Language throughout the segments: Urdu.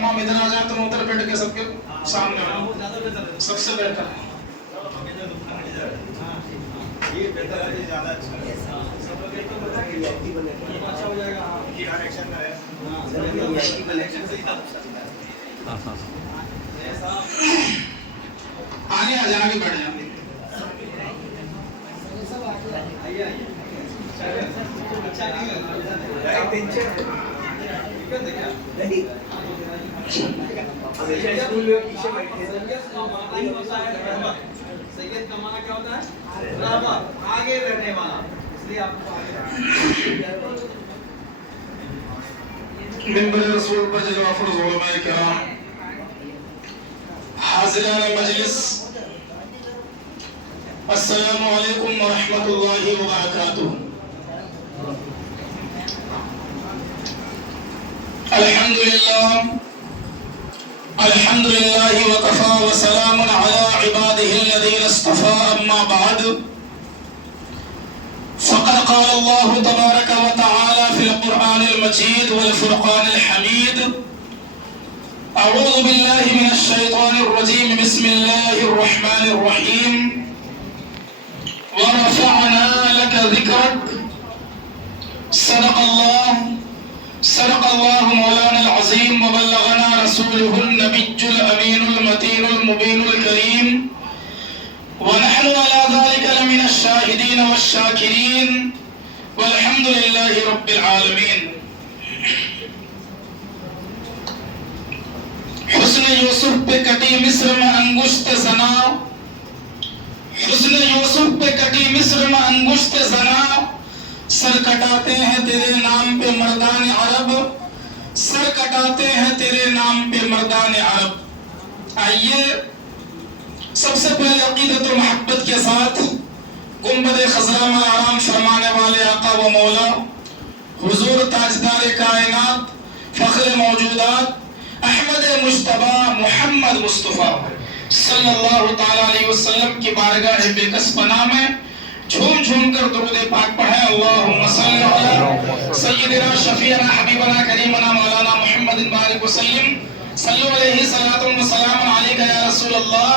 تمام ادھر آ جائیں تو ادھر بیٹھ کے سب کے سامنے آ سب سے بہتر ہے. آگے آ جائیں, آگے بیٹھ جائیں. سید کا معنی کیا ہوتا ہے؟ رہبر, آگے رہنے والا. اس لیے آپ کو منبر رسول پر جلوہ افروز علماء کرام, حاضران مجلس, السلام علیکم ورحمۃ اللہ وبرکاتہ. الحمد للہ وکفى وسلام علی عباده الذین اصطفى, اما بعد فقد قال الله تبارك وتعالى في القرآن المجيد والفرقان الحميد, أعوذ بالله من الشيطان الرجيم, بسم الله الرحمن الرحيم, ورفعنا لك ذكرك, صدق الله مولانا العظيم, وبلغنا رسوله النبي الأمين المتين المبين الكريم, ونحن على ذلك لمن الشاهدين والشاكرين, والحمد لله رب العالمين. حسن یوسف پہ کٹی مصر میں انگشت زنا, حسن یوسف پہ کٹی مصر میں انگشت زنا, سر کٹاتے ہیں تیرے نام پہ مردان عرب, سر کٹاتے ہیں تیرے نام پہ مردان عرب. آئیے سب سے پہلے عقیدت و محبت کے ساتھ گنبد خضرا میں آرام فرمانے والے آقا و مولا حضور تاجدار کائنات فخر موجودات احمد مجتبی محمد مصطفیٰ صلی اللہ تعالی علیہ وسلم کی بارگاہ بے کس پناہ میں جھوم جھوم کر درود پاک پڑھیں. اللہم صلی علی سیدنا شفیعنا حبیبنا کریمنا مولانا محمد بارک وسلم, صلو علیہ صلاۃ و سلام علیک یا رسول اللہ,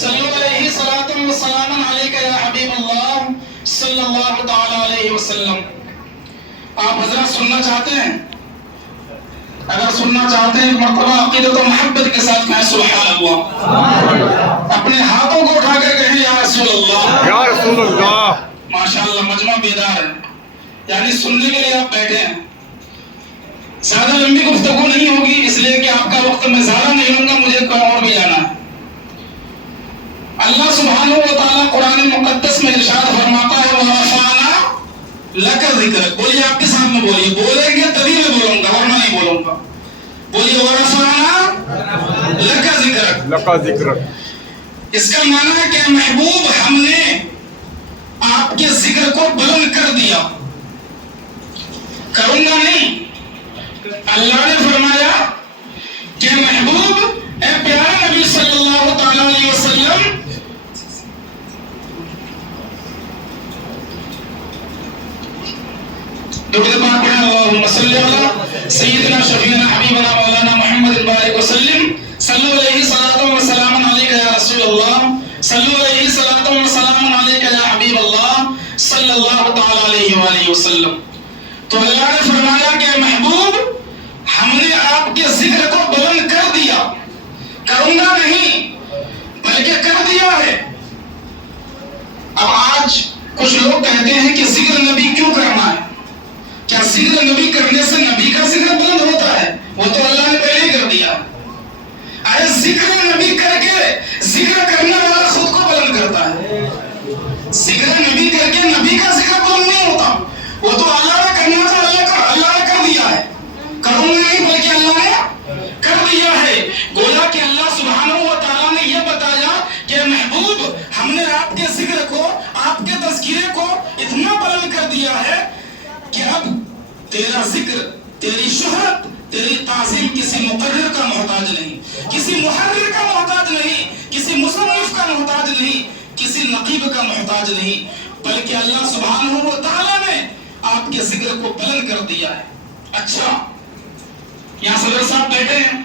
صلو علیہ صلاۃ و سلام علیک یا حبیب اللہ صلی اللہ تعالی علیہ وسلم. آپ حضرات سننا چاہتے ہیں؟ اگر سننا چاہتے ہیں ایک مرتبہ عقیدت و محبت کے ساتھ کہیں سبحان اللہ, اپنے ہاتھوں کو اٹھا کر کہیں یا رسول اللہ, یا رسول اللہ. ماشاءاللہ مجمع بیدار ہے, یعنی سننے کے لیے آپ بیٹھے ہیں. زیادہ لمبی گفتگو نہیں ہوگی اس لیے کہ آپ کا وقت میں زیادہ نہیں لوں گا, مجھے کہیں اور بھی جانا ہے. اللہ سبحانہ و تعالیٰ قرآن مقدس میں ارشاد فرماتا ہے وَرَفَعْنَا لَكَ ذِكْرَكَ. بولیے, آپ کے سامنے بولیے, بولیں گے تبھی میں بولوں گا ورنہ نہیں بولوں گا. بولیے وَرَفَعْنَا لَكَ ذِكْرَكَ. لَكَ ذِكْرَكَ. اس کا معنی ہے کہ محبوب ہم نے آپ کے ذکر کو بلند کر دیا. کروں گا نہیں, اللہ نے فرمایا کہ محبوب اے پیارا نبی صلی اللہ تعالی علیہ وسلم درود پاک پڑھیں. اللہم صلی علی سیدنا شفیعنا حبیبنا مولانا محمد بارک وسلم, صلو علیہ صلاۃ و سلام علیک یا رسول اللہ, صلو علیہ صلاۃ و سلام علیک یا حبیب اللہ صلی اللہ تعالی علیہ وآلہ وسلم. تو اللہ نے فرمایا کہ محبوب ہم نے آپ کے ذکر کو بلند کر دیا, کروں گا نہیں بلکہ کر دیا ہے. اب آج کچھ لوگ کہتے ہیں کہ ذکر نبی کیوں کرنا ہے, کیا ذکر نبی کرنے سے نبی کا ذکر بلند ہوتا ہے؟ وہ تو اللہ نے پہلے ہی کر دیا. ارے ذکر نبی کر کے ذکر کرنے والا خود کو بلند کرتا ہے. ذکر نبی کر کے نبی کا ذکر بلند نہیں ہوتا, وہ تو اللہ نے کرنا تھا, اللہ نے کر دیا ہے. کروں گا نہیں بلکہ اللہ نے کر دیا ہے. گویا کہ اللہ سبحانہ و تعالیٰ نے یہ بتایا کہ محبوب ہم نے آپ کے ذکر کو, آپ کے تذکرے کو اتنا بلند کر دیا ہے کہ اب تیرا ذکر, تیری شہرت, تیری تعظیم کسی مقرر کا محتاج نہیں, کسی محرر کا محتاج نہیں, کسی مصنف کا محتاج نہیں, کسی نقیب کا محتاج نہیں, بلکہ اللہ سبحانہ و تعالیٰ نے آپ کے ذکر کو بلند کر دیا ہے. اچھا, یہاں صدر صاحب بیٹھے ہیں,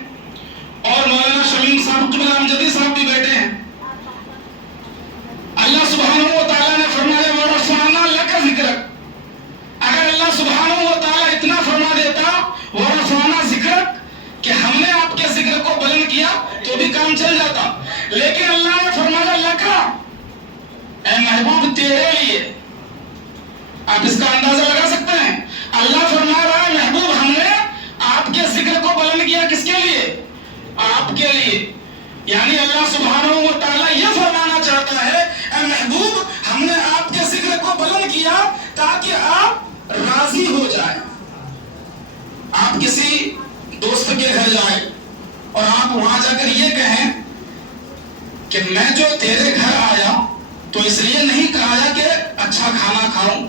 کیا تو بھی کام چل جاتا. لیکن اللہ نے فرمایا لکھا، اے محبوب تیرے لیے. آپ اس کا اندازہ لگا سکتے ہیں. اللہ فرما رہا ہے محبوب ہم نے آپ کے ذکر کو بلند کیا کس کے لیے؟ آپ کے لیے. یعنی اللہ سبحانہ و تعالیٰ یہ فرمانا چاہتا ہے اے محبوب ہم نے آپ کے ذکر کو بلند کیا تاکہ آپ راضی ہو جائیں. آپ کسی دوست کے گھر جائیں اور آپ وہاں جا کر یہ کہیں کہ میں جو تیرے گھر آیا تو اس لیے نہیں کہا کہ اچھا کھانا کھاؤں،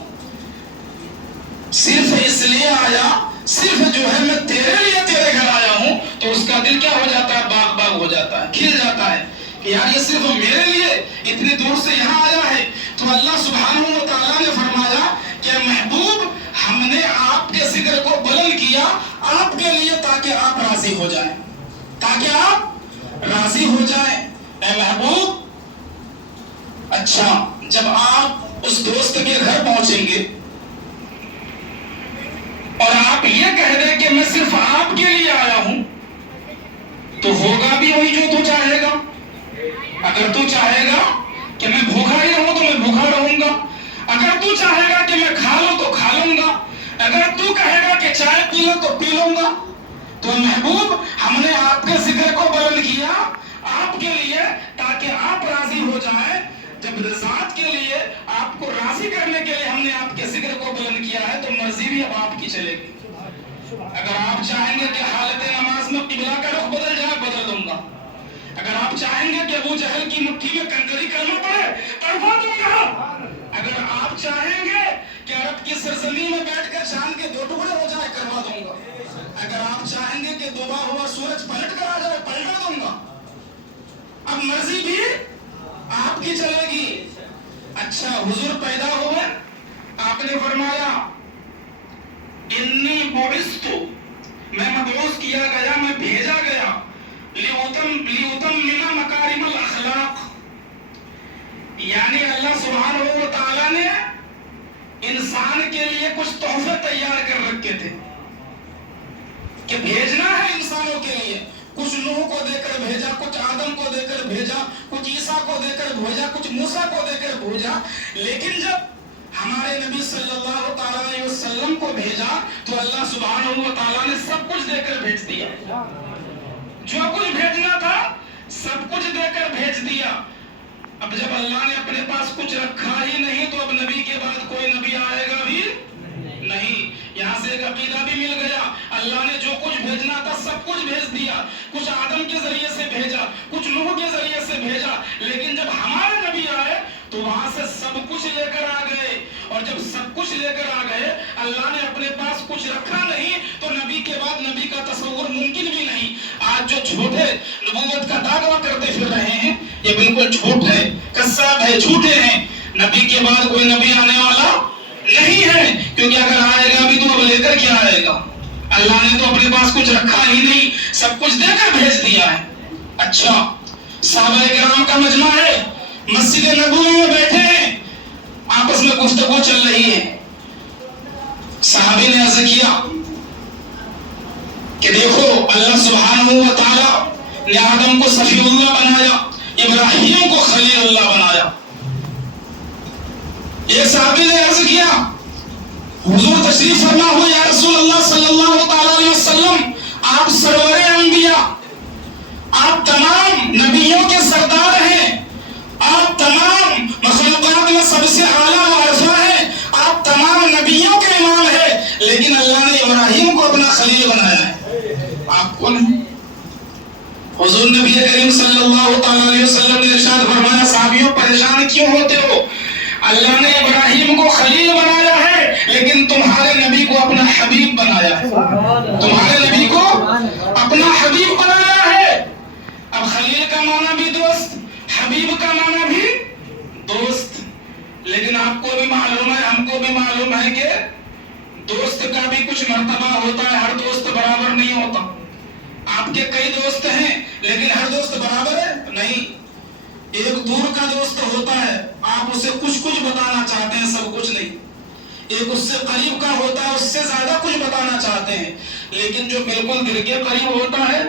صرف اس لیے آیا، صرف جو ہے میں تیرے لیے تیرے گھر آیا ہوں، تو اس کا دل کیا ہو جاتا ہے؟ باغ باغ ہو جاتا ہے، کھل جاتا ہے کہ یار یہ صرف میرے لیے اتنی دور سے یہاں آیا ہے. تو اللہ سبحانہ و تعالیٰ نے فرمایا کہ محبوب ہم نے آپ کے ذکر کو بلند کیا آپ کے لیے تاکہ آپ راضی ہو جائیں، تاکہ آپ راضی ہو جائیں. اے محبوب اچھا جب آپ اس دوست کے گھر پہنچیں گے اور آپ یہ کہہ دیں کہ میں صرف آپ کے لیے آیا ہوں، تو ہوگا بھی وہی جو تو چاہے گا. اگر تو چاہے گا کہ میں بھوکا ہی رہوں تو میں بھوکا رہوں گا، اگر تو چاہے گا کہ میں کھا لوں تو کھا لوں گا، اگر تو کہے گا کہ چائے پی لو تو پی لوں گا. تو محبوب ہم نے آپ کے ذکر کو بلند کیا آپ کے لیے تاکہ آپ راضی ہو جائیں. جب رضاعت کے لیے آپ کو راضی کرنے کے لیے ہم نے آپ کے ذکر کو بلند کیا ہے تو مرضی بھی اب آپ کی چلے گی. اگر آپ چاہیں گے کہ حالت نماز میں قبلہ کا رخ بدل جائے بدل دوں گا، اگر آپ چاہیں گے کہ ابو جہل کی مٹھی میں کنکری کلمہ پڑے پڑھوا دوں گا، اگر آپ چاہیں گے کہ عرب کی سرزمین میں بیٹھ کر چاند کے 2 ٹکڑے ہو جائے کروا دوں گا، اگر آپ چاہیں گے کہ ڈوبا ہوا سورج پلٹ کر آ جائے پلٹا دوں گا. اب مرضی بھی آپ کی چلے گی. اچھا حضور پیدا ہوئے، آپ نے فرمایا انی بعثت، میں مبعوث کیا گیا، میں بھیجا گیا لِأُتَمِّمَ مَكَارِمَ الْأَخْلَاقِ. یعنی اللہ سبحانہ و تعالیٰ نے انسان کے لیے کچھ تحفے تیار کر رکھے تھے کہ بھیجنا ہے انسانوں کے لیے. کچھ نوح کو دے کر بھیجا، کچھ آدم کو دے کر بھیجا، کچھ عیسیٰ کو دے کر بھیجا، کچھ موسیٰ کو دے کر بھیجا. لیکن جب ہمارے نبی صلی اللہ تعالیٰ علیہ وسلم کو بھیجا تو اللہ سبحانہ و تعالیٰ نے سب کچھ دے کر بھیج دیا. جو کچھ بھیجنا تھا سب کچھ دے کر بھیج دیا. اب جب اللہ نے اپنے پاس کچھ رکھا ہی نہیں تو اب نبی کے بعد کوئی نبی آئے گا بھی نہیں. یہاں سے ایک عقیدہ بھی مل گیا، اللہ نے جو کچھ بھیجنا تھا سب کچھ بھیج دیا. کچھ آدم کے ذریعے سے بھیجا، کچھ نوح کے ذریعے سے بھیجا، لیکن جب ہمارے نبی آئے تو وہاں سے سب کچھ لے کر آ گئے. اور جب سب کچھ لے کر آ گئے اللہ نے اپنے پاس کچھ رکھا نہیں تو نبی کے بعد نبی کا تصور ممکن بھی نہیں. آج جو جھوٹے نبوت کا دعویٰ کرتے پھر رہے ہیں یہ بالکل جھوٹ ہے، کذاب ہے، جھوٹے ہیں. نبی کے بعد کوئی نبی آنے والا نہیں ہے، کیونکہ اگر آئے گا بھی تو اب لے کر کیا آئے گا؟ اللہ نے تو اپنے پاس کچھ رکھا ہی نہیں، سب کچھ دے کر بھیج دیا ہے. اچھا صحابہ کرام کا مجمع ہے، مسجد نبوی میں بیٹھے ہیں، آپس میں گفتگو چل رہی ہے. صحابی نے عرض کیا کہ دیکھو اللہ سبحانہ و تعالی نے آدم کو صفی اللہ بنایا، ابراہیم کو خلیل اللہ بنایا. ایک صحابی نے عرض کیا حضور تشریف فرما ہو یا رسول اللہ صلی اللہ تعالی علیہ وسلم، آپ سرور انبیاء، آپ تمام نبیوں کے سردار ہیں، آپ تمام مخلوقات میں سب سے اعلیٰ وارفہ ہیں، آپ تمام نبیوں کے امام ہیں، لیکن اللہ نے ابراہیم کو اپنا خلیل بنایا ہے، آپ کو نہیں. حضور نبی کریم صلی اللہ تعالی علیہ وسلم نے ارشاد فرمایا صحابیوں پریشان کیوں ہوتے ہو؟ اللہ نے ابراہیم کو خلیل بنایا ہے لیکن تمہارے نبی کو اپنا حبیب بنایا ہے، تمہارے نبی کو اپنا حبیب بنایا ہے. اب خلیل کا معنی بھی دوست، حبیب کا معنی بھی دوست. لیکن آپ کو بھی معلوم ہے، ہم کو بھی معلوم ہے کہ دوست کا بھی کچھ مرتبہ ہوتا ہے، ہر دوست برابر نہیں ہوتا. آپ کے کئی دوست ہیں لیکن ہر دوست برابر ہے نہیں. ایک دور کا دوست ہوتا ہے، آپ اسے کچھ بتانا چاہتے ہیں، سب کچھ نہیں. ایک اس سے قریب کا ہوتا ہے، اس سے زیادہ کچھ بتانا چاہتے ہیں. لیکن جو بالکل دل کے قریب ہوتا ہے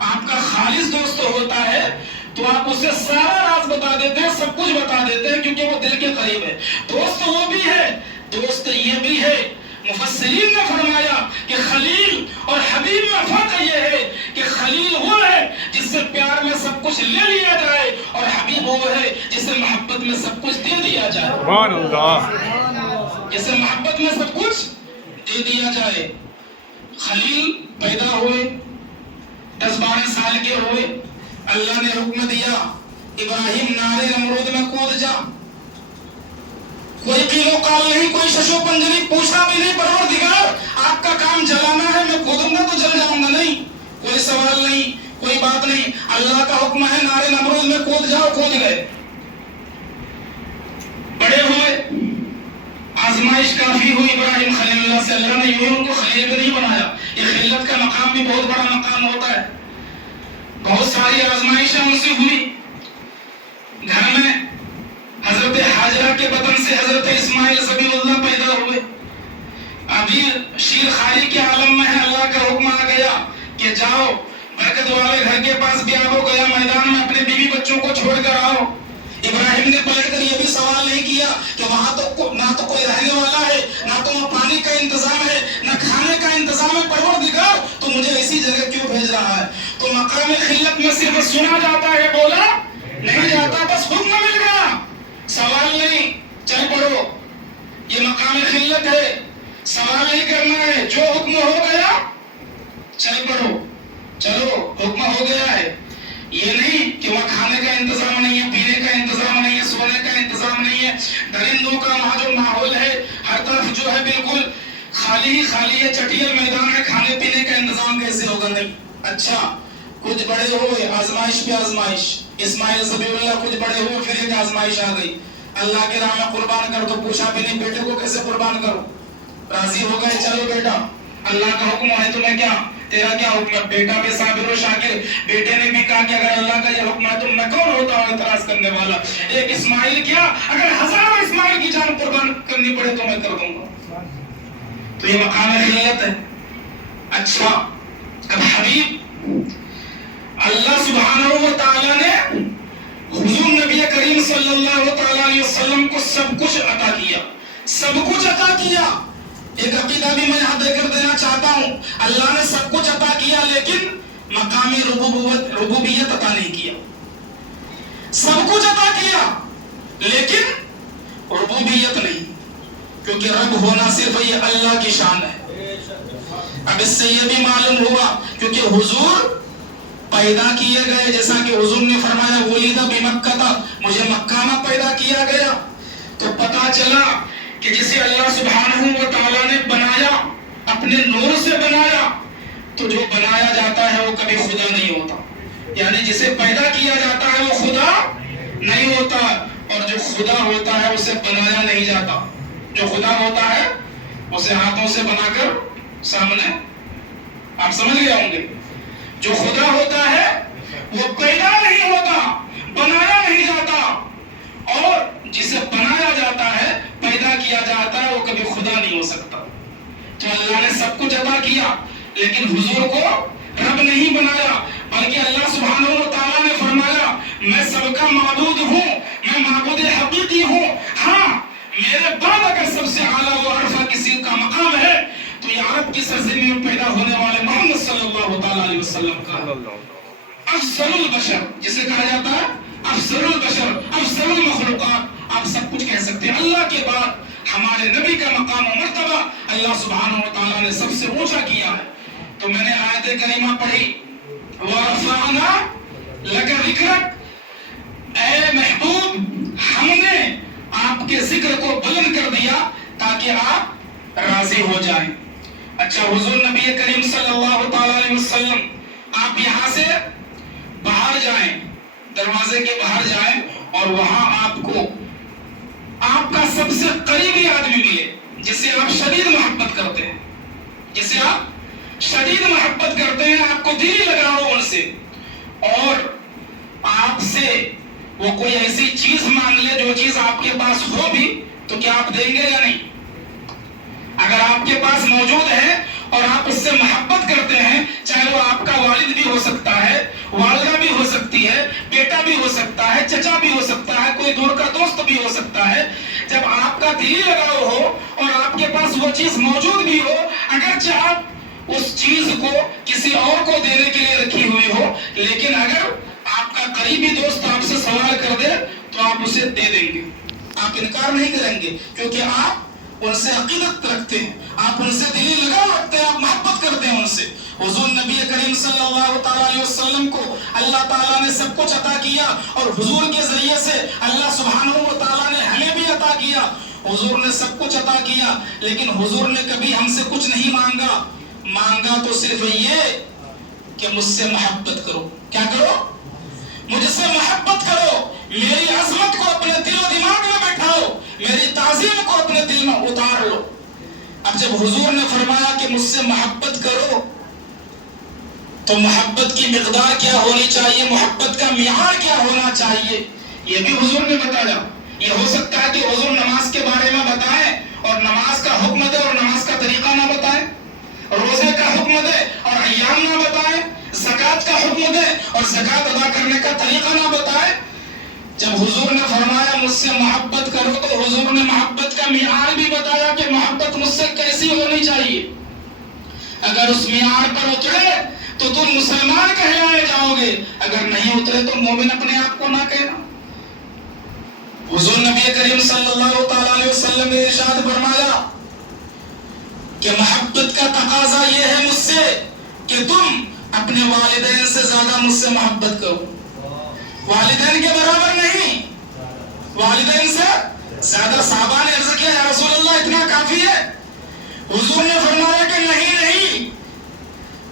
آپ کا خالص دوست ہوتا ہے تو آپ اسے سارا راز بتا دیتے ہیں، سب کچھ بتا دیتے ہیں، کیونکہ وہ دل کے قریب ہے۔ دوست وہ بھی ہے، دوست یہ بھی ہے۔ مفسرین نے فرمایا کہ خلیل اور حبیب میں فرق یہ ہے کہ خلیل وہ ہے جس سے پیار میں سب کچھ لے لیا جائے، اور حبیب وہ ہے جسے محبت میں سب کچھ دے دیا جائے۔ سبحان اللہ۔ جسے محبت میں سب کچھ دے دیا جائے۔ خلیل پیدا ہوئے، 10-12 سال کے ہوئے، اللہ نے حکم دیا ابراہیم نارے نمرود میں کود جا۔ کوئی قیل و قال نہیں، کوئی شش و پنج نہیں، پوچھا بھی نہیں پروردگار آپ کا کام جلانا ہے، میں کودوں گا تو جل جاؤں گا، نہیں، کوئی سوال نہیں، کوئی بات نہیں، اللہ کا حکم ہے نارے نمرود میں کود جاؤ، کود گئے۔ بڑے ہوئے، آزمائش کافی ہوئی ابراہیم خلیل اللہ سے، اللہ نے یوں ان کو خلیل بھی نہیں بنایا۔ یہ خلت کا مقام بھی بہت بڑا مقام ہوتا ہے۔ بہت ساری آزمائشیں ان سے ہوئی۔ گھر میں حضرت حاجرہ کے بدن سے حضرت اسماعیل ذبیح اللہ پیدا ہوئے۔ ابھی شیر خالی کے عالم میں ہے، اللہ کا حکم آ گیا کہ جاؤ برکت والے گھر کے پاس بیاب ہو گیا میدان میں، اپنے بیوی بچوں کو چھوڑ کر آؤ۔ ابراہیم نے پلٹ کر یہ بھی سوال نہیں کیا کہ وہاں تو نہ تو کوئی رہنے والا ہے، نہ تو وہاں پانی کا انتظام ہے، نہ کھانے کا انتظام ہے، پروردگار تو مجھے اسی جگہ کیوں بھیج رہا ہے؟ تو مقام خلت میں صرف سنا جاتا ہے، بولا نہیں جاتا، بس حکم مل گیا، سوال نہیں، چل پڑو۔ یہ مقام خلت ہے، سوال نہیں کرنا ہے، جو حکم ہو گیا چل پڑو، چلو حکم ہو گیا ہے۔ یہ نہیں کہ وہاں کھانے کا انتظام نہیں ہے، پینے کا انتظام نہیں ہے، سونے کا انتظام نہیں ہے، درندوں کا وہاں جو ماحول ہے ہر طرف جو ہے بالکل خالی ہی خالی ہے، چٹیل میدان ہے، کھانے پینے کا انتظام کیسے ہوگا؟ نہیں۔ اچھا کچھ بڑے ہوئے، آزمائش پہ آزمائش، اسماعیل ذبیح اللہ کچھ بڑے ہوئے، پھر ایک آزمائش آ گئی، اللہ کے راہ میں قربان کر دو، پوچھا بھی نہیں بیٹے کو کیسے قربان کرو، راضی ہو گئے، چلو بیٹا اللہ کا حکم ہے تمہیں کیا، تیرا کیا حکم ہے؟ بیٹا بھی صابر و شاکر، بیٹے نے بھی کہا کہ اگر اللہ کا یہ حکم ہے تو میں کون ہوتا ہوں اعتراض کرنے والا، ایک اسماعیل کیا اگر ہزاروں اسماعیل کی جان قربان کرنی پڑے تو میں کر دوں گا۔ تو یہ مقام خلت ہے۔ اچھا اب حبیب اللہ سبحانہ و تعالیٰ نے حضور نبی کریم صلی اللہ تعالیٰ علیہ وسلم کو سب کچھ عطا کیا، سب کچھ عطا کیا۔ ایک عقیدہ بھی میں یہاں دے کر دینا چاہتا ہوں، اللہ نے سب کچھ عطا کیا لیکن مقام ربوبیت عطا نہیں کیا۔ سب کچھ عطا کیا لیکن ربوبیت نہیں، کیونکہ رب ہونا صرف یہ اللہ کی شان ہے۔ اب اس سے یہ بھی معلوم ہوا کیونکہ حضور پیدا کیے گئے، جیسا کہ حضور نے فرمایا ولد بمکہ، مجھے مکہ میں پیدا کیا گیا، تو پتا چلا کہ جسے اللہ سبحانہ و تعالیٰ نے بنایا، اپنے نور سے بنایا، تو جو بنایا جاتا ہے وہ کبھی خدا نہیں ہوتا، یعنی جسے پیدا کیا جاتا ہے وہ خدا نہیں ہوتا، اور جو خدا ہوتا ہے اسے بنایا نہیں جاتا۔ جو خدا ہوتا ہے اسے ہاتھوں سے بنا کر سامنے آپ سمجھ گئے ہوں گے۔ جو خدا ہوتا ہے وہ پیدا نہیں ہوتا، بنایا نہیں جاتا، اور جسے بنایا جاتا ہے، پیدا کیا جاتا ہے، وہ کبھی خدا نہیں ہو سکتا۔ تو اللہ نے سب کچھ عطا کیا لیکن حضور کو رب نہیں بنایا، بلکہ اللہ سبحانہ و تعالیٰ نے فرمایا میں سب کا معبود ہوں، میں معبود حقیقی ہوں، ہاں میرے بعد اگر سب سے اعلیٰ و عرفہ کسی کا مقام ہے تو یہ عرب کی سرزمین میں پیدا ہونے والے محمد صلی اللہ تعالیٰ علیہ وسلم کا افضل البشر، جسے کہا جاتا ہے افضل البشر، افضل المخلوقات، آپ سب کچھ کہہ سکتے ہیں۔ اللہ کے بعد ہمارے نبی کا مقام و مرتبہ اللہ سبحانہ و تعالیٰ نے سب سے اونچا کیا ہے۔ تو میں نے آیت کریمہ پڑھی وَرَفَعْنَا لَكَ ذِكْرَكَ، اے محبوب ہم نے آپ کے ذکر کو بلند کر دیا تاکہ آپ راضی ہو جائیں۔ اچھا حضور نبی کریم صلی اللہ تعالیٰ علیہ وسلم آپ یہاں سے باہر جائیں، دروازے کے باہر جائیں، اور وہاں آپ کو آپ کا سب سے قریبی آدمی ملے جسے آپ شدید محبت کرتے ہیں، جسے آپ شدید محبت کرتے ہیں، آپ کو دلی لگاؤ ان سے، اور آپ سے وہ کوئی ایسی چیز مانگ لے جو چیز آپ کے پاس ہو بھی تو کیا آپ دیں گے یا نہیں؟ اگر آپ کے پاس موجود ہے اور آپ اس سے محبت کرتے ہیں، چاہے وہ آپ کا والد بھی ہو سکتا ہے، چاچا بھی ہو سکتا ہے، چچا بھی ہو سکتا ہے، کوئی دور کا دوست بھی ہو سکتا ہے. جب آپ کا دلی لگاؤ ہو اور آپ کے پاس وہ چیز موجود بھی ہو، اگرچہ آپ اس چیز کو کسی اور کو دینے کے لیے رکھی ہوئی ہو، لیکن اگر آپ کا قریبی دوست آپ سے سوال کر دے تو آپ اسے دے دیں گے، آپ انکار نہیں کریں گے، کیونکہ آپ ان سے عقیدت رکھتے ہیں، آپ ان سے دلی لگاؤ رکھتے ہیں، آپ محبت کرتے ہیں ان سے. حضور نبی کریم صلی اللہ تعالیٰ علیہ وسلم کو اللہ تعالیٰ نے سب کچھ عطا کیا، اور حضور کے ذریعے سے اللہ سبحانہ و تعالیٰ نے ہمیں بھی عطا کیا. حضور نے سب کچھ عطا کیا، لیکن حضور نے کبھی ہم سے کچھ نہیں مانگا تو صرف یہ کہ مجھ سے محبت کرو. کیا کرو؟ مجھ سے محبت کرو، میری عظمت کو اپنے دل و دماغ میں بٹھاؤ، میری تعظیم کو اپنے دل میں اتار لو. اب جب حضور نے فرمایا کہ مجھ سے محبت کرو، تو محبت کی مقدار کیا ہونی چاہیے، محبت کا معیار کیا ہونا چاہیے، یہ بھی حضور نے بتایا. یہ ہو سکتا ہے کہ حضور نماز کے بارے میں بتائیں اور نماز کا حکم دے اور نماز کا طریقہ نہ بتائیں، روزے کا حکم دے اور ایام نہ بتائیں، زکوٰۃ کا حکم دے اور زکوٰۃ ادا کرنے کا طریقہ نہ بتائیں. جب حضور نے فرمایا مجھ سے محبت کرو، تو حضور نے محبت کا معیار بھی بتایا کہ محبت مجھ سے کیسی ہونی چاہیے. اگر اس معیار پر اترے تو تم مسلمان کہلائے جاؤ گے، اگر نہیں اترے تو مومن اپنے آپ کو نہ کہنا. حضور نبی کریم صلی اللہ تعالیٰ علیہ وسلم نے ارشاد فرمایا کہ محبت کا تقاضا یہ ہے مجھ سے کہ تم اپنے والدین سے زیادہ مجھ سے محبت کرو. والدین کے برابر نہیں، والدین سے زیادہ. صحابہ نے عرض کیا یا رسول اللہ اتنا کافی ہے؟ حضور نے فرمایا کہ نہیں،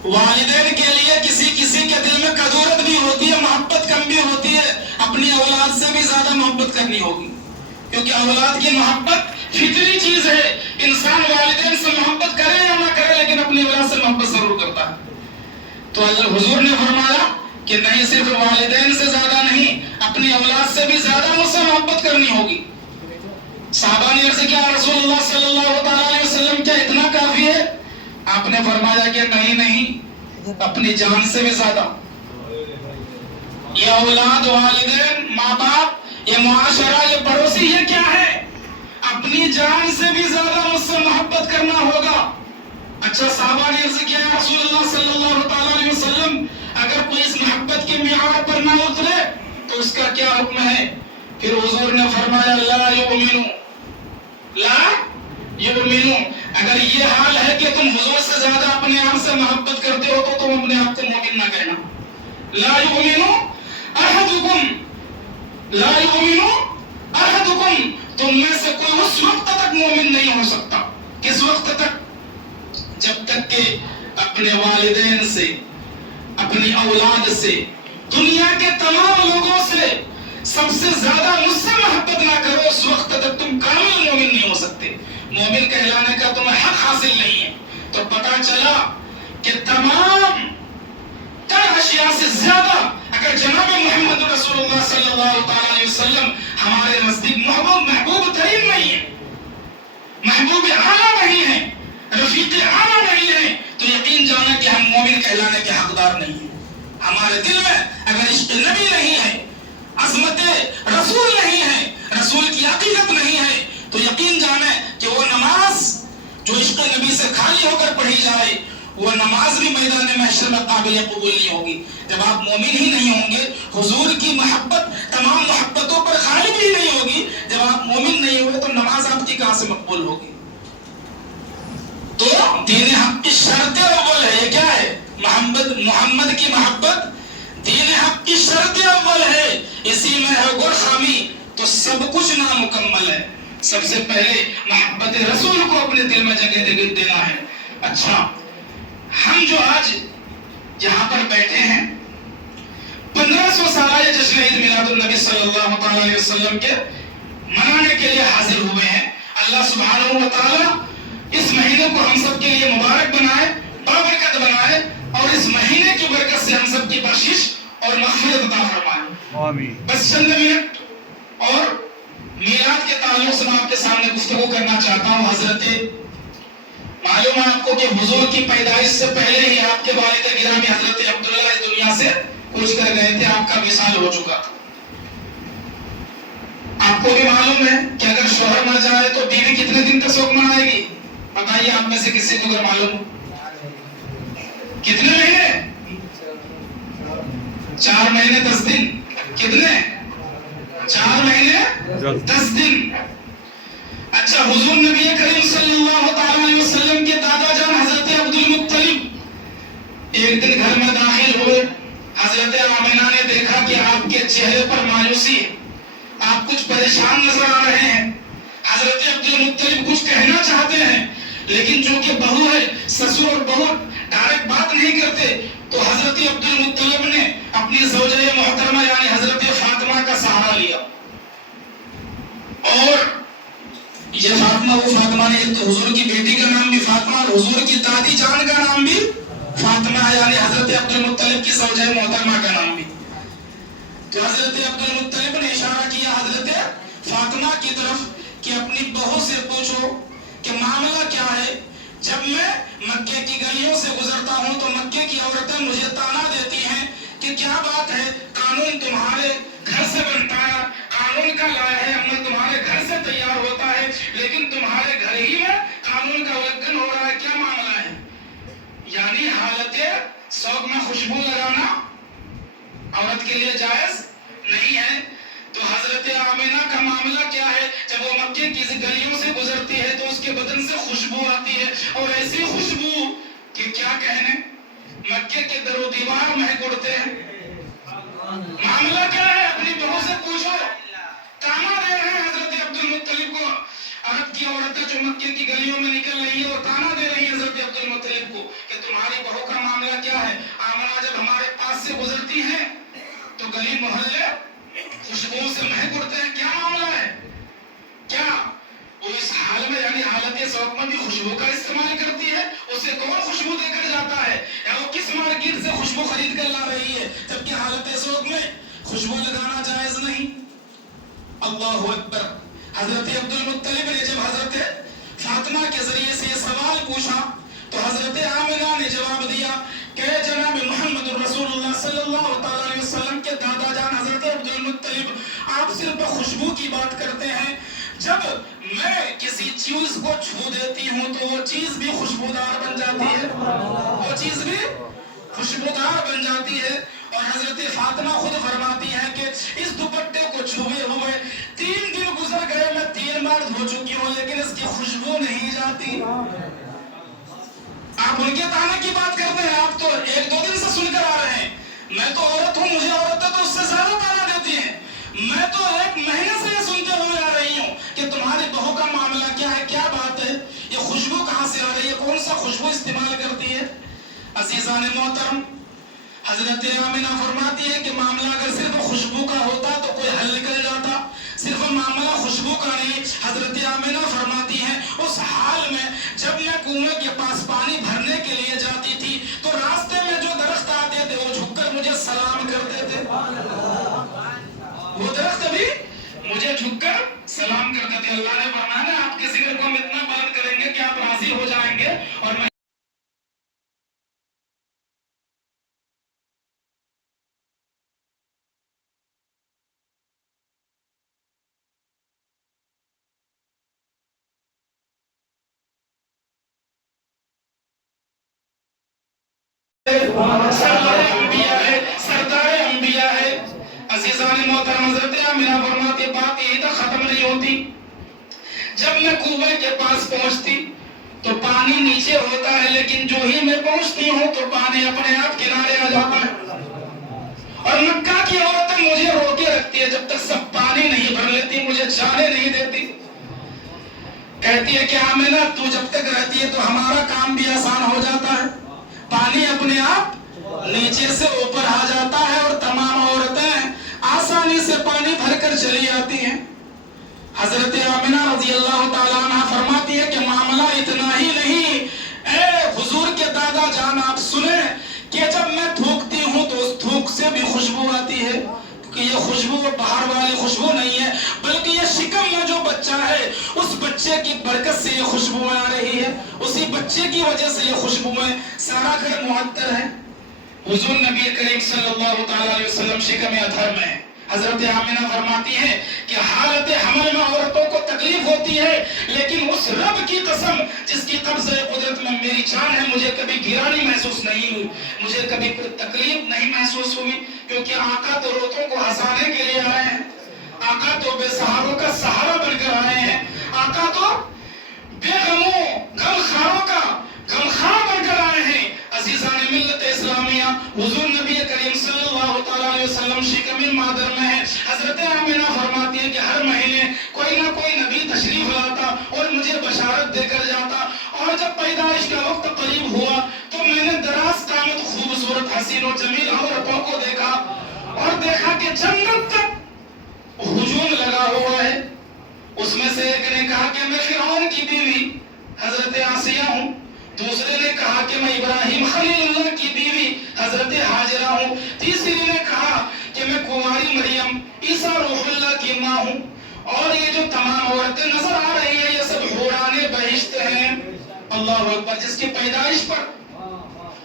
والدین کے لیے کسی کے دل میں کدورت بھی ہوتی ہے، محبت کم بھی ہوتی ہے. اپنی اولاد سے بھی زیادہ محبت کرنی ہوگی، کیونکہ اولاد کی محبت فطری چیز ہے. انسان والدین سے محبت کرے یا نہ کرے، لیکن اپنی اولاد سے محبت ضرور کرتا ہے. تو حضور نے فرمایا کہ نہیں، صرف والدین سے زیادہ نہیں، اپنی اولاد سے بھی زیادہ مجھ سے محبت کرنی ہوگی. صحابہ نے عرض کیا رسول اللہ صلی اللہ تعالیٰ علیہ وسلم کیا اتنا کافی ہے؟ آپ نے فرمایا کہ نہیں، اپنی جان سے بھی زیادہ. یہ اولاد، والدین، ماں باپ، یہ معاشرہ، یہ پڑوسی، یہ کیا ہے؟ اپنی جان سے بھی زیادہ مجھ سے محبت کرنا ہوگا. اچھا، صحابہ نے عرض کیا رسول اللہ صلی اللہ تعالیٰ علیہ وسلم اگر کوئی اس محبت کے معیار پر نہ اترے تو اس کا کیا حکم ہے؟ پھر حضور نے فرمایا لا یؤمنو. اگر یہ حال ہے کہ تم حضور سے زیادہ اپنے آپ سے محبت کرتے ہو تو تم اپنے آپ کو مومن نہ کہنا. لا یؤمنو احدکم، تم میں سے کوئی اس وقت تک مومن نہیں ہو سکتا. کس وقت تک؟ جب تک کہ اپنے والدین سے، اپنی اولاد سے، دنیا کے تمام لوگوں سے سب سے زیادہ مجھ سے محبت نہ کرو، اس وقت تک تم کامل مومن نہیں ہو سکتے. مومن کہلانے کا تمہیں حق حاصل نہیں ہے. تو پتا چلا کہ تمام تر اشیاء سے زیادہ اگر جناب محمد رسول اللہ صلی اللہ تعالیٰ علیہ وسلم ہمارے نزدیک محبوب ترین نہیں ہے، محبوب اعلیٰ نہیں ہے، رفیق اعلیٰ نہیں ہے، تو یقین جانا کہ ہم مومن کہلانے کے حقدار نہیں ہیں. ہمارے دل میں اگر عشق نبی نہیں ہے، عظمت رسول نہیں ہے، رسول کی عقیدت نہیں ہے، تو یقین جانے کہ وہ نماز جو عشق نبی سے خالی ہو کر پڑھی جائے، وہ نماز بھی میدان محشر میں قابل قبول نہیں ہوگی. جب آپ مومن ہی نہیں ہوں گے، حضور کی محبت تمام محبتوں پر غالب ہی نہیں ہوگی، جب آپ مومن نہیں ہوئے تو نماز آپ کی کہاں سے مقبول ہوگی؟ تو دین حق کی شرط اول ہے. یہ کیا ہے؟ محمد کی محبت دین حق کی شرط اول ہے. اسی میں ہے گر خامی تو سب کچھ نامکمل ہے. سب سے پہلے محبت رسول کو اپنے دل میں جگہ دینا ہے. اچھا، ہم جو آج یہاں پر بیٹھے ہیں 1500 سالہ جشن عید میلاد النبی صلی اللہ تعالیٰ علیہ وسلم کے منانے کے لیے حاضر ہوئے ہیں. اللہ سبحانہ و تعالیٰ اس مہینے کو ہم سب کے لیے مبارک بنائے، بابرکت بنائے، اور اس مہینے کی برکت سے ہم سب کی بخشش اور مغفرت عطا فرمائے. آمین. بس چند منٹ اور میلاد کے تعلق سے میں آپ کے سامنے گفتگو کرنا چاہتا ہوں. حضرت معلوم ہے آپ کو کہ حضور کی پیدائش سے پہلے ہی آپ کے والد گرامی حضرت عبداللہ اس دنیا سے کوچ کر گئے تھے. آپ کا وصال ہو چکا تھا. آپ کو بھی معلوم ہے کہ اگر شوہر مر جائے تو بیوی کتنے دن تک شوق منائے گی؟ بتائیے آپ میں سے کسی کو اگر معلوم ہو؟ کتنے مہینے؟ 4 مہینے 10 دن. کتنے؟ 4 مہینے 10 دن. اچھا، حضور نبی کریم صلی اللہ تعالی علیہ وسلم کے دادا جان حضرت عبد المطلب ایک دن گھر میں داخل ہوئے. حضرت آمنہ نے دیکھا کہ آپ کے چہرے پر مایوسی ہے، آپ کچھ پریشان نظر آ رہے ہیں. حضرت عبد المطلب کچھ کہنا چاہتے ہیں، لیکن جو کہ بہو ہے، سسر اور بہو ڈائریکٹ بات نہیں کرتے، تو حضرت عبد المطلب نے اپنی زوجہ محترمہ یعنی حضرت فاطمہ کا سہارا لیا. اور یہ فاطمہ وہ فاطمہ نہیں، تو حضور کی بیٹی کا نام بھی فاطمہ اور حضور کی دادی جان کا نام بھی فاطمہ ہے، یعنی حضرت عبد المطلب کی زوجہ محترمہ کا نام بھی. تو حضرت عبد المطلب نے اشارہ کیا حضرت فاطمہ کی طرف کہ اپنی بہو سے پوچھو کہ معاملہ کیا ہے. جب میں مکے کی گلیوں سے گزرتا ہوں تو مکے کی عورتیں مجھے تانا دیتی ہیں کہ کیا بات ہے، قانون تمہارے گھر سے بنتا ہے، قانون کا لایا ہے، عمل تمہارے گھر سے تیار ہوتا ہے، لیکن تمہارے گھر ہی میں قانون کا الگھن ہو رہا ہے، کیا معاملہ ہے؟ یعنی حالت شوق میں خوشبو لگانا عورت کے لیے جائز نہیں ہے. تو حضرت آمنہ کا معاملہ کیا ہے؟ جب وہ مکے کی گلیوں سے گزرتی ہے تو اس کے بدن سے خوشبو آتی ہے، اور ایسی خوشبو کہ کیا کہنے، مکے کے در و دیوار مہک اڑتے ہیں. معاملہ کیا ہے؟ اپنی بہو سے پوچھو. تانا دے رہے ہیں حضرت عبد المطلب کو. عرب کی عورتیں جو مکے کی گلیوں میں نکل رہی ہیں اور تانا دے رہی ہیں حضرت عبد المطلب کو کہ تمہاری بہو کا معاملہ کیا ہے. آمنہ جب ہمارے پاس سے گزرتی ہیں تو گلی محلے خوشبو سے مہک اڑتے ہیں، کیا معاملہ ہے؟ کیا وہ اس حال میں یعنی حالت شوق میں بھی خوشبو کا استعمال کرتی ہے؟ اسے کون خوشبو دے کر جاتا ہے، یا وہ کس مارکیٹ سے خوشبو خرید کر لا رہی ہے، جبکہ حالت شوق میں خوشبو لگانا جائز نہیں. اللہ اکبر. حضرت عبد المطلب نے جب حضرت فاطمہ کے ذریعے سے یہ سوال پوچھا تو حضرت آمنہ نے جواب دیا کہ جناب محمد رسول اللہ صلی اللہ تعالی علیہ وسلم کے دادا جان حضرت عبد المطلب، آپ صرف خوشبو کی بات کرتے ہیں. جب میں کسی چیز کو چھو دیتی ہوں تو وہ چیز بھی خوشبودار بن جاتی ہے، وہ چیز بھی خوشبودار بن جاتی ہے. اور حضرت فاطمہ خود فرماتی ہے کہ اس دوپٹے کو چھوئے ہوئے 3 دن گزر گئے، میں 3 بار دھو چکی ہوں، لیکن اس کی خوشبو نہیں جاتی. آپ ان کے تانے کی بات کرتے ہیں، آپ تو 1-2 دن سے سن کر آ رہے ہیں. میں تو عورت ہوں، مجھے عورتیں تو اس سے زیادہ تانا دیتی ہیں. میں تو 1 مہینے سے یہ سنتے ہوئے آ رہی ہوں کہ تمہاری بہو کا معاملہ کیا ہے، کیا بات ہے، یہ خوشبو کہاں سے آ رہی ہے، کون سا خوشبو استعمال کرتی ہے. عزیزان محترم، حضرت آمنہ فرماتی ہے کہ معاملہ اگر صرف خوشبو کا ہوتا تو کوئی حل نکل جاتا، صرف معاملہ خوشبو کا نہیں. حضرت آمنہ فرماتی ہیں اس حال میں جب میں کنویں کے پاس پانی بھرنے کے لیے جاتی تھی تو راستے میں جو درخت آتے تھے وہ جھک کر مجھے سلام کرتے تھے. وہ درخت بھی مجھے جھک کر سلام کرتے تھے. اللہ نے فرمایا آپ کے ذکر کو ہم اتنا بلند کریں گے کہ آپ راضی ہو جائیں گے. اور میں سردار انبیاء ہے. عزیزان محترم، حضرت آمنہ فرماتی بات یہی تک ختم نہیں ہوتی. جب میں کنویں کے پاس پہنچتی تو پانی نیچے ہوتا ہے، لیکن جو ہی میں پہنچتی ہوں تو پانی اپنے آپ کنارے آ جاتا ہے. اور مکہ کی عورتیں مجھے روکے رکھتی ہے، جب تک سب پانی نہیں بھر لیتی مجھے جانے نہیں دیتی. کہتی ہے کہ آمنہ تو جب تک رہتی ہے تو ہمارا کام بھی آسان ہو جاتا ہے، پانی اپنے آپ نیچے سے اوپر آ جاتا ہے اور تمام عورتیں آسانی سے پانی بھر کر چلی آتی ہیں. حضرت آمنہ رضی اللہ تعالیٰ عنہ فرماتی ہے کہ معاملہ اتنا ہی نہیں، اے حضور کے دادا جان آپ سنیں کہ جب میں تھوکتی ہوں تو اس تھوک سے بھی خوشبو آتی ہے، کہ یہ خوشبو باہر والی خوشبو نہیں ہے، بلکہ یہ شکم میں جو بچہ ہے اس بچے کی برکت سے یہ خوشبو آ رہی ہے، اسی بچے کی وجہ سے یہ خوشبو ہے، سارا گھر معطر ہے. حضور نبی کریم صلی اللہ تعالی علیہ وسلم شکم اطہر میں حضرت آمنہ فرماتی ہیں کہ حالت حمل میں عورتوں کو تکلیف ہوتی ہے، لیکن اس رب کی قسم جس کی قبضہ قدرت میں میری جان ہے، مجھے کبھی گرانی محسوس نہیں ہوئی، مجھے کبھی کوئی تکلیف نہیں محسوس ہوئی، کیونکہ آقا تو روتوں کو ہنسانے کے لیے آئے ہیں، آقا تو بے سہاروں کا سہارا بن کر آئے ہیں، آقا تو بے غموں غمخواروں کا غمخوار بن کر آئے ہیں۔ عزیزان ملت اسلامیہ، حضور نبی کریم صلی اللہ تعالیٰ علیہ وسلم شکم مادر میں ہے۔ حضرت آمنہ فرماتی ہے کہ ہر مہینے کوئی نہ کوئی نبی تشریف لاتا اور مجھے بشارت دے کر جاتا، اور جب پیدائش کا وقت قریب ہوا تو میں نے دراز قامت خوبصورت حسین و جمیل عورتوں کو دیکھا، اور دیکھا کہ جنت تک ہجوم لگا ہوا ہے۔ اس میں سے ایک نے کہا کہ میں فرعون کی بیوی حضرت آسیہ ہوں، دوسرے نے کہا کہ میں ابراہیم خلیل اللہ کی بیوی حضرت حاجرہ ہوں، تیسری نے کہا کہ میں کنواری مریم عیسیٰ روح اللہ کی ماں ہوں، اور یہ جو تمام عورتیں نظر آ رہی ہیں یہ سب حوران بہشت ہیں۔ اللہ اکبر! جس کی پیدائش پر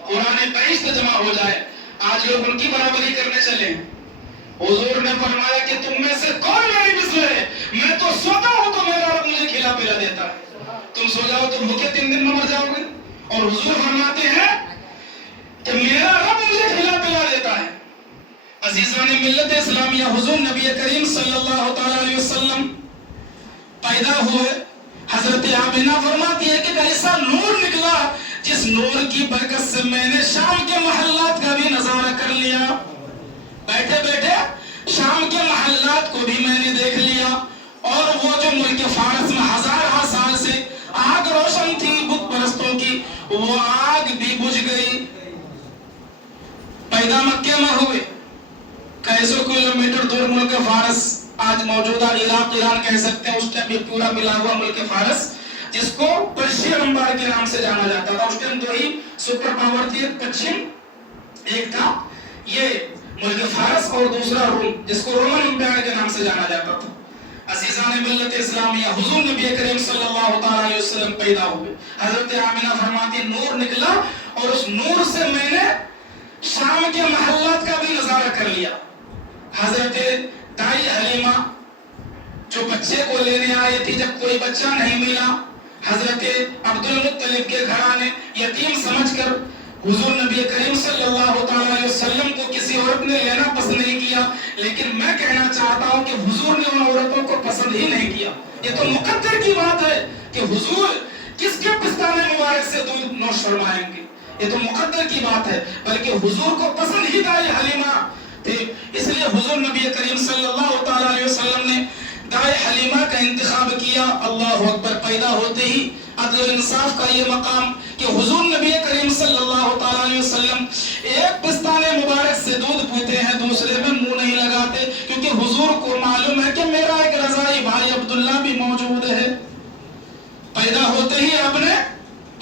حوران بہشت جمع ہو جائے، آج لوگ ان کی برابری کرنے چلے ہیں۔ حضور نے فرمایا کہ تم میں سے کون میری مثل ہے؟ میں تو سوتا ہوں تو میرا رب مجھے کھلا پلا دیتا ہے، تم سو جاؤ تو بھوکے 3 دن میں مر جاؤ گے، اور حضور فرماتے ہیں کہ میرا رب مجھے کھلا پلا دیتا ہے۔ عزیزان ملت اسلامیہ، حضور نبی کریم صلی اللہ تعالیٰ علیہ وسلم پیدا ہوئے، حضرت آمنہ فرماتی ہے کہ ایسا نور نکلا جس نور کی برکت سے میں نے شام کے محلات کا بھی نظارہ کر لیا، بیٹھے بیٹھے شام کے محلات کو بھی میں نے دیکھ لیا، اور وہ جو ملک فارس میں ہزارہ سال سے آگ روشن تھی بت پرستوں کی، وہ آگ بھی بجھ گئی۔ پیدا مکہ میں ہوئے، کئی سو کلومیٹر دور ملک فارس، آج موجودہ عراق ایران کہہ سکتے ہیں، اس ٹائم بھی پورا ملا ہوا ملک فارس، جس کو پرشین امپائر کے نام سے جانا جاتا تھا۔ اس ٹائم 2 ہی سپر پاور تھی، ایک پچھم، ایک تھا یہ ملک فارس، اور دوسرا روم، جس کو رومن امپائر کے نام سے جانا جاتا تھا۔ عزیزان ملت اسلامیہ، حضور نبی کریم صلی اللہ تعالیٰ علیہ وسلم پیدا ہوئے، حضرت آمنہ فرماتی نور نکلا، اور اس نور سے میں نے شام کے محلات کا بھی نظارہ کر لیا۔ حضرت دائی حلیمہ جو بچے کو لینے آئی تھی، جب کوئی بچہ نہیں ملا، حضرت عبد المطلب کے گھرانے یتیم سمجھ کر حضور نبی کریم صلی اللہ تعالیٰ علیہ وسلم کو کسی عورت نے لینا پسند نہیں کیا، لیکن میں کہنا چاہتا ہوں کہ حضور نے ان عورتوں کو پسند ہی نہیں کیا۔ یہ تو مقدر کی بات ہے کہ حضور کس کے پستانے مبارک سے دودھ نوش فرمائیں گے، یہ تو مقدر کی بات ہے، بلکہ حضور کو پسند ہی دائی حلیمہ تھے، اس لیے حضور نبی کریم صلی اللہ تعالیٰ علیہ وسلم نے دائی حلیمہ کا انتخاب کیا۔ اللہ اکبر! پیدا ہوتے ہی عدل و انصاف کا یہ مقام کہ حضور نبی کریم صلی اللہ تعالیٰ علیہ وسلم ایک پستانے مبارک سے دودھ پیتے ہیں، دوسرے میں منہ نہیں لگاتے، کیونکہ حضور کو معلوم ہے کہ میرا ایک رضائی بھائی عبداللہ بھی موجود ہے۔ پیدا ہوتے ہی آپ نے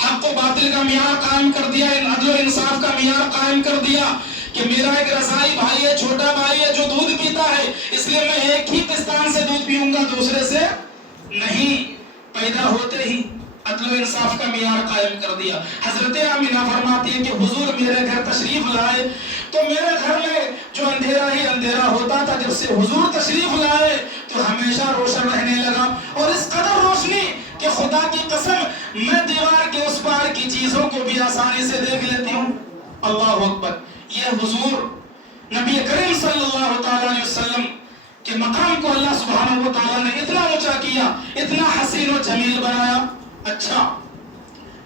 حق و باطل کا معیار قائم کر دیا، عدل و انصاف کا معیار قائم کر دیا کہ میرا ایک رضائی بھائی ہے، چھوٹا بھائی ہے جو دودھ پیتا ہے، اس لیے میں ایک ہی پستان سے دودھ پیوں گا، دوسرے سے نہیں۔ پیدا ہوتے ہی عدل و انصاف کا معیار قائم کر دیا۔ حضرت آمنہ فرماتی ہے کہ حضور میرے گھر تشریف لائے تو میرے گھر میں جو اندھیرا ہی اندھیرا ہوتا تھا، جب سے حضور تشریف لائے تو ہمیشہ روشن رہنے لگا، اور اس قدر روشنی کہ خدا کی قسم میں دیوار کے اس پار کی چیزوں کو بھی آسانی سے دیکھ لیتی ہوں۔ اللہ اکبر! یہ حضور نبی کریم صلی اللہ تعالیٰ علیہ وسلم کے مقام کو اللہ سبحانہ و تعالیٰ نے اتنا اونچا کیا، اتنا حسین و جمیل بنایا۔ اچھا،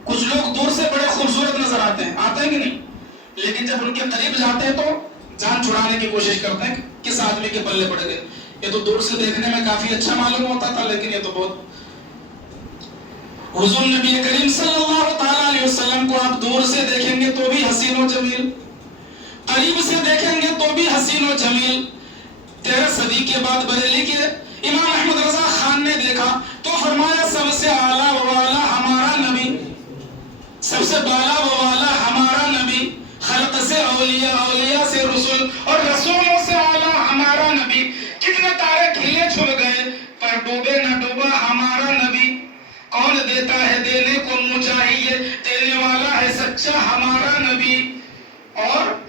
کچھ لوگ دور سے بڑے خوبصورت نظر آتے ہیں کہ نہیں، لیکن جب ان کے قریب جاتے ہیں تو جان چھڑانے کی کوشش کرتے ہیں، کس آدمی کے پلے پڑ گئے، یہ تو دور سے دیکھنے میں کافی اچھا معلوم ہوتا تھا، لیکن یہ تو بہت۔ حضور نبی کریم صلی اللہ تعالیٰ علیہ وسلم کو آپ دور سے دیکھیں گے تو بھی حسین و جمیل، قریب سے دیکھیں گے تو بھی حسین و جمیل۔ 13 صدی کے بعد بریلی کے امام احمد رضا خان نے دیکھا تو فرمایا سب سے اعلیٰ و والا ہمارا نبی، سب سے بالا و والا ہمارا نبی، خلق سے اولیاء، اولیاء سے رسول، اور رسولوں سے اعلیٰ ہمارا نبی۔ کتنے تارے کھلے چھڑ گئے پر ڈوبے نہ ڈوبا ہمارا نبی۔ کون دیتا ہے دینے کو منہ چاہیے، دینے والا ہے سچا ہمارا نبی۔ اور